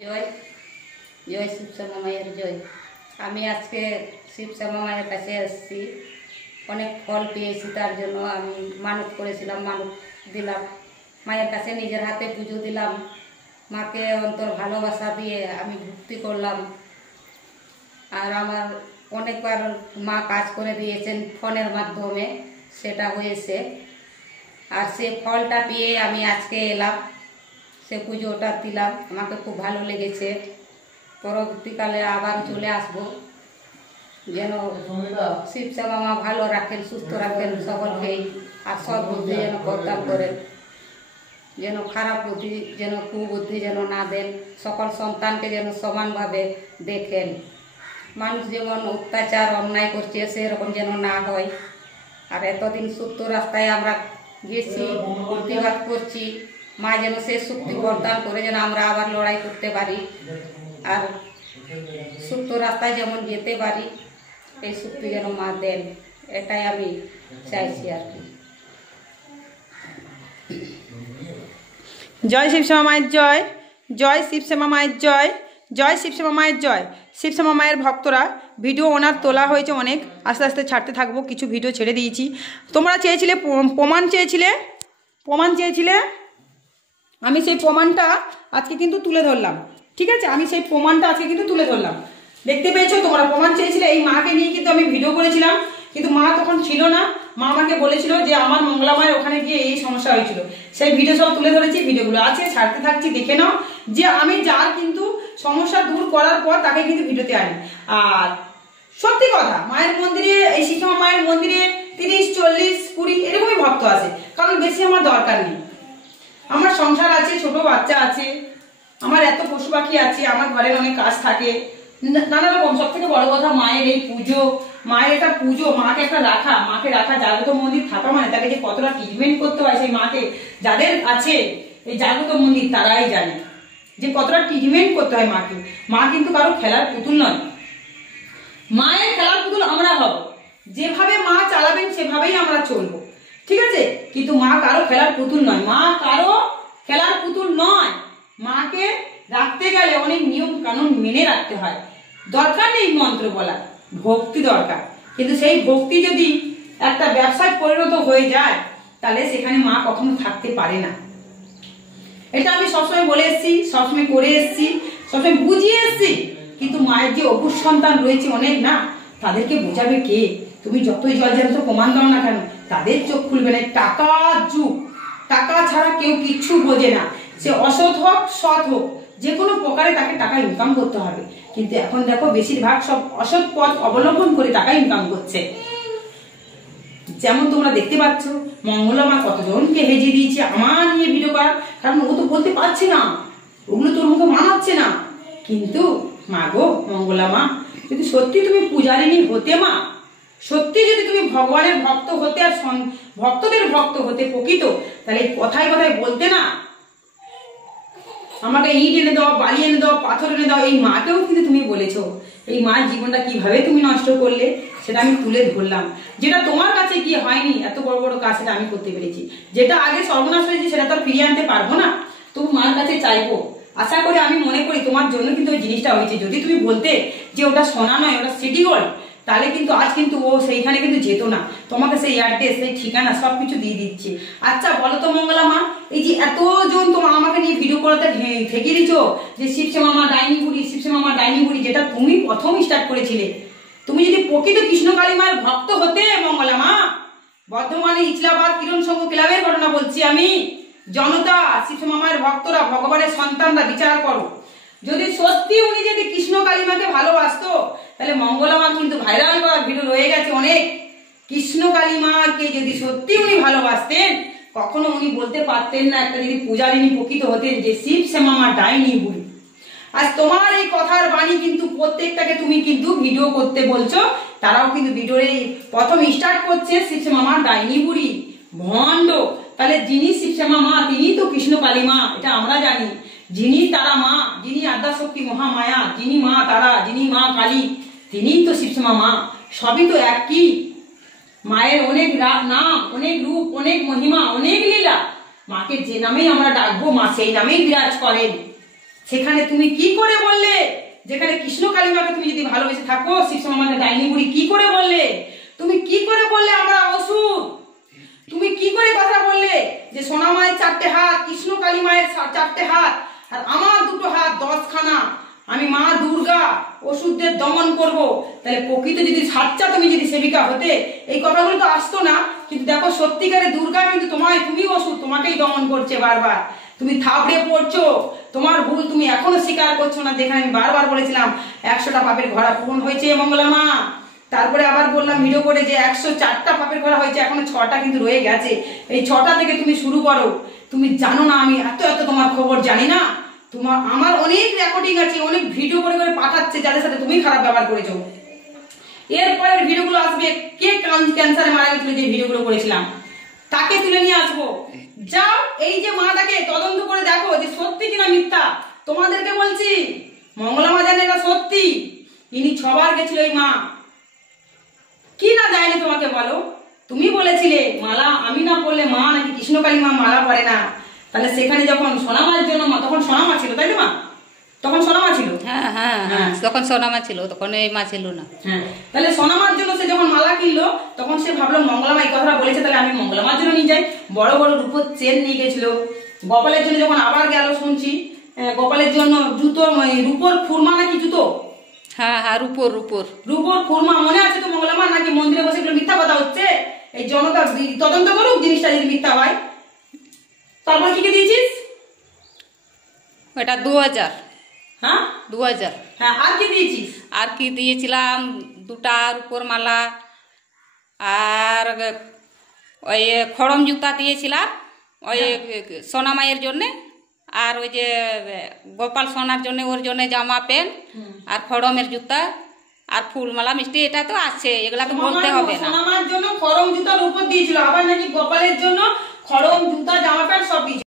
জয় জয় শিবশ্যামা মায়ের জয়। আমি আজকে শিবশ্যামা মায়ের কাছে এসেছি, অনেক ফল পেয়েছি। তার জন্য আমি মানত করেছিলাম, মানত দিলাম মায়ের কাছে, নিজের হাতে পুজো দিলাম। মাকে অন্তর ভালোবাসা দিয়ে আমি ভক্তি করলাম। আর আমার অনেকবার মা কাজ করে দিয়েছেন ফোনের মাধ্যমে, সেটা হয়েছে। আর সে ফলটা পেয়ে আমি আজকে এলাম, সে পুজোটা দিলাম, আমাকে খুব ভালো লেগেছে। পরবর্তীকালে আবার চলে আসবো, যেন শিবশ্যামা মা ভালো রাখেন, সুস্থ রাখেন সকলকেই। আর সৎ বুদ্ধি যেন প্রদান করেন, যেন খারাপ বুদ্ধি, যেন কুবুদ্ধি যেন না দেন। সকল সন্তানকে যেন সমানভাবে দেখেন। মানুষ যেমন অত্যাচার অন্যায় করছে সেরকম যেন না হয়। আর এতদিন সত্য রাস্তায় আমরা গেছি, প্রতিবাদ করছি, মা যেন সে শক্তি প্রদান করে যেন আমরা আবার লড়াই করতে পারি, আর সত্য রাস্তায় যেমন যেতে পারি, এই শক্তি যেন মা দেন, এটাই আমি চাইছি আর কি। জয় শিবশ্যামা মায়ের জয়, জয় শিবশ্যামা মায়ের জয়, জয় শিবশ্যামা মায়ের জয়। শিবশ্যামা মায়ের ভক্তরা ভিডিও ওনার তোলা হয়েছে অনেক, আস্তে আস্তে ছাড়তে থাকবো। কিছু ভিডিও ছেড়ে দিয়েছি। তোমরা চেয়েছিলে প্রমাণ, চেয়েছিলে আমি সেই প্রমাণটা আজকে কিন্তু তুলে ধরলাম। ঠিক আছে, আমি সেই প্রমাণটা আজকে কিন্তু তুলে ধরলাম। দেখতে পেয়েছো তোমরা, প্রমাণ চেয়েছিলে। এই মাকে নিয়ে কিন্তু আমি ভিডিও করেছিলাম, কিন্তু মা তখন ছিল না। মা আমাকে বলেছিল যে আমার মঙ্গলা মায়ের ওখানে গিয়ে এই সমস্যা হয়েছিল। সেই ভিডিও সব তুলে ধরেছি, ভিডিওগুলো আছে, ছাড়তে থাকছি, দেখে নাও। যে আমি যার কিন্তু সমস্যা দূর করার পর তাকে কিন্তু ভিডিওতে আনি। আর সত্যি কথা, মায়ের মন্দিরে, এই শিবশ্যামা মায়ের মন্দিরে 30, 40, 20 এরকমই ভক্ত আছে, কারণ বেশি আমার দরকার নেই। আমার সংসার আছে, ছোট বাচ্চা আছে, আমার এত পশু পাখি আছে, আমার ঘরের অনেক কাজ থাকে, নানা রকম। সব থেকে বড় কথা মায়ের এই পুজো, মায়ের একটা পুজো, মাকে একটা রাখা, মাকে রাখা, জাগ্রত মন্দির থাকা মানে তাকে যে কতটা ট্রিটমেন্ট করতে হয় সেই মাকে, যাদের আছে এই জাগ্রত মন্দির তারাই জানে যে কতটা ট্রিটমেন্ট করতে হয় মাকে। মা কিন্তু কারো খেলার পুতুল নয়, মায়ের খেলার পুতুল আমরা হব। যেভাবে মা চালাবেন সেভাবেই আমরা চলবো, ঠিক আছে? কিন্তু মা কারো খেলার পুতুল নয়, মা কারো খেলার পুতুল নয়। মাকে রাখতে গেলে অনেক নিয়ম কানুন মেনে রাখতে হয়। দরকার নেই মন্ত্র বলা, ভক্তি দরকার। কিন্তু সেই ভক্তি যদি একটা ব্যবসায় পরিণত হয়ে যায়, তাহলে সেখানে মা কখনো থাকতে পারে না। এটা আমি সবসময় বলে এসেছি, সবসময় করে এসেছি, সবসময় বুঝিয়ে এসেছি। কিন্তু মায়ের যে অপুর সন্তান রয়েছে অনেক, না, তাদেরকে বোঝাবে কে? তুমি যতই জল জ্যান্ত প্রমাণ দাও না কেন, তাদের চোখ খুলবে না। টাকার যুগ, টাকা ছাড়া কেউ কিচ্ছু বোঝে না। সে অসৎ হোক সৎ হোক, যে কোনো প্রকারে তাকে টাকা ইনকাম করতে হবে। কিন্তু এখন দেখো বেশিরভাগ সব অসৎ পথ অবলম্বন করে টাকা ইনকাম করছে। যেমন তোমরা দেখতে পাচ্ছ, মঙ্গলা মা কতজনকে হেজিয়ে দিয়েছে আমার নিয়ে ভিডিও করার, কারণ ও তো বলতে পারছে না, ওগুলো তোর মুখে মানাচ্ছে না। কিন্তু মা গো মঙ্গলা মা, যদি সত্যি তুমি পূজারিনী হতে, মা সত্যি যদি তুমি ভগবানের ভক্ত হতে, আর ভক্তদের ভক্ত হতে প্রকৃত, তাহলে কথায় কথায় বলতে না, আমাকে ইট এনে দাও, বালি এনে দাও, পাথর এনে দাও। এই মাকেও কিন্তু তুমি বলেছো। এই মার জীবনটা কিভাবে তুমি নষ্ট করলে সেটা আমি তুলে ধরলাম। যেটা তোমার কাছে কি হয়নি, এত বড় বড় কাজ সেটা আমি করতে পেরেছি। যেটা আগে সর্বনাশ হয়েছে সেটা তো আর ফিরিয়ে আনতে পারবো না, তবু মার কাছে চাইবো। আশা করি, আমি মনে করি তোমার জন্য কিন্তু ওই জিনিসটা হয়েছে। যদি তুমি বলতে যে ওটা সোনা নয়, ওটা সিটি গোল্ড, তাহলে কিন্তু আজ কিন্তু ও সেইখানে কিন্তু যেত না। তোমাকে সেই অ্যাড্রেস, সেই ঠিকানা সবকিছু দিয়ে দিচ্ছে। আচ্ছা বলো তো মঙ্গলা মা, এই যে এতজন তোমার আমাকে নিয়ে ভিডিও করাতে ঠেকিয়ে দিচ্ছ যে শিবশ্যামা মা ডাইনি বুড়ি, শিবশ্যামা মা ডাইনি বুড়ি, যেটা তুমি প্রথম স্টার্ট করেছিলে। তুমি যদি প্রকৃত কৃষ্ণকালী মায়ের ভক্ত হতে মঙ্গলা মা, বর্ধমানে ইছলাবাদ কিরণ সংঘ ক্লাবের ঘটনা বলছি আমি, জনতা, শিবশ্যামা মায়ের ভক্তরা, ভগবানের সন্তানরা বিচার করো। যদি সত্যি উনি যদি কৃষ্ণ কালীমাকে ভালোবাসতো, তাহলে মঙ্গলা মা কিন্তু ভাইরাল করার ভিডিও রয়ে গেছে অনেক। কৃষ্ণ কালীমাকে যদি সত্যি উনি ভালোবাসতেন, কখনো উনি বলতে পারতেন না, একটা যদি পূজারিনী প্রকৃত হতেন, যে শিবশ্যামা মা ডাইনি বুড়ি। আজ তোমার এই কথার বাণী কিন্তু প্রত্যেকটাকে তুমি কিন্তু ভিডিও করতে বলছো, তারাও কিন্তু ভিডিওর এই প্রথম স্টার্ট করছে শিবশ্যামা মা ডাইনি বুড়ি, ভণ্ড। তাহলে যিনি শিবশ্যামা মা তিনি তো কৃষ্ণ কালী মা, এটা আমরা জানি। যিনি তারা মা, যিনি আদ্যাশক্তি মহামায়া, যিনি মা তারা, যিনি মা কালী, তিনি তো শিবশ্যামা মা। সবই তো একই। মায়ের অনেক নাম, অনেক রূপ, অনেক মহিমা, অনেক লীলা। মাকে যে নামেই আমরা ডাকবো, মা সেই নামেই বিরাজ করেন। সেখানে তুমি কি করে বললে যেখানে কৃষ্ণ কালিমাকে তুমি যদি ভালোবেসে থাকো শিবশ্যামা মাকে ডাইনি বুড়ি কি করে বললে? তুমি কি করে বললে আমরা অসুর? তুমি কি করে কথা বললে যে সোনা মায়ের 4টে হাত, কৃষ্ণ কালী মায়ের 4টে হাত, আর আমার 2টো হাত 10খানা, আমি মা দুর্গা অসুরদের দমন করব? তাহলে প্রকৃত যদি সাচ্চা তুমি যদি সেবিকা হতে এই কথাগুলো তো আসতো না। কিন্তু দেখো সত্যিকারের দুর্গা কিন্তু তুমি অসুর, তোমাকেই দমন করছে বারবার। তুমি থাবড়ে পড়ছো, তোমার ভুল তুমি এখনো স্বীকার করছো না। দেখে আমি বারবার বলেছিলাম 100টা পাপের ঘোড়া পূরণ হয়েছে মঙ্গলা মা। তারপরে আবার বললাম ভিডিও করে যে 104টা পাপের ঘোড়া হয়েছে, এখনো 6টা কিন্তু রয়ে গেছে। এই 6টা থেকে তুমি শুরু করো। তুমি জানো না আমি এত তোমার খবর জানি না? আমার অনেক রেকর্ডিং আছে, অনেক ভিডিও করে করে পাঠাচ্ছে যাদের সাথে তুমি খারাপ ব্যবহার করেছো। এরপরের ভিডিওগুলো আসবে, কে ক্যান্সারে মারা গেছিল যে ভিডিওগুলো করেছিলাম তাকে তুলে নিয়ে আসবো। যাও এই যে মাটাকে তদন্ত করে দেখো যে সত্যি কিনা মিথ্যা। তোমাদেরকে বলছি মঙ্গলা মা জানে এটা সত্যি। ইনি 6বার গেছিল এই মা, কি না দেয়নি তোমাকে বলো? তুমি বলেছিলে মালা আমি না পড়লে মা নাকি কৃষ্ণকালী মা মালা পরে না। তাহলে সেখানে যখন সোনামার জন্য মা, তখন সোনামা ছিল তাই না মা? তখন সোনামা ছিল। হ্যাঁ হ্যাঁ হ্যাঁ, তখন সোনামা ছিল, তখন এই মা ছিল না। হ্যাঁ, তাহলে সোনামার জন্য সে যখন মালা কিনলো তখন সে ভাবলো মঙ্গলামা এই কথাটা বলেছে, তাহলে আমি মঙ্গলামার জন্য নিয়ে যাই। বড় বড় রূপোর চেন নিয়ে গেছিল। গোপালের জন্য যখন আবার গেল শুনছি গোপালের জন্য জুতো, রূপোর ফুরমা নাকি জুতো। হ্যাঁ হ্যাঁ, রূপোর ফুরমা মনে আছে তো মঙ্গলামা? নাকি মন্দিরে বসে এগুলো মিথ্যা কথা হচ্ছে? এই জনতা তদন্ত করুক জিনিসটা যদি মিথ্যা হয়। তারপর কি দিয়েছিস? ওটা 2000। হ্যাঁ 2000। হ্যাঁ, আর কি দিয়েছিস? আর কি দিয়েছিলাম? 2টা রূপোর মালা, আর ওই খড়ম জুতা দিয়েছিলাম ওই সোনা মায়ের জন্যে, আর ওই যে গোপাল সোনার জন্য ওর জন্য জামা প্যান্ট, আর খড়মের জুতা, আর ফুলমালা মিষ্টি। এটা তো আছে, এগুলা তো বলতে হবে না। সোনামার জন্য খড়ম জুতার উপর দিয়েছিল, আবার নাকি গোপালের জন্য খড়ম জুতা জামা প্যান্ট সব দিয়েছিল।